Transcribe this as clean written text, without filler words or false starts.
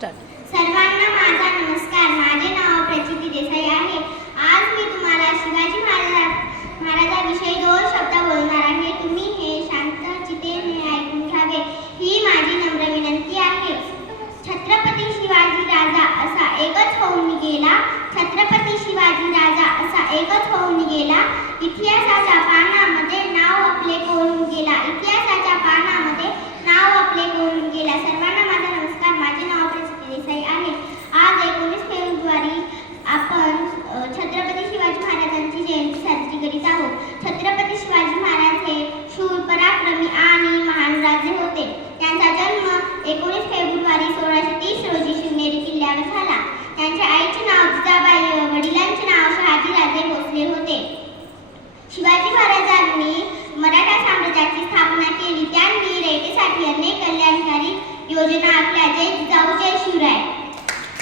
Start. सर्वांना माझा नमस्कार. माझे नाव प्रचिती देसाई आहे. आज मी तुम्हाला शिवाजी महाराजांविषयी 2 शब्द बोलणार आहे. तुम्ही हे शांत चित्तेने ऐकून घ्यावे ही माझी नम्र विनंती आहे. छत्रपती शिवाजी राजा असा एकच होऊन गेला. छत्रपती शिवाजी राजा असा एकच होऊन गेला. इतिहासाच्या पानामध्ये नाव आपले कोरून गेला.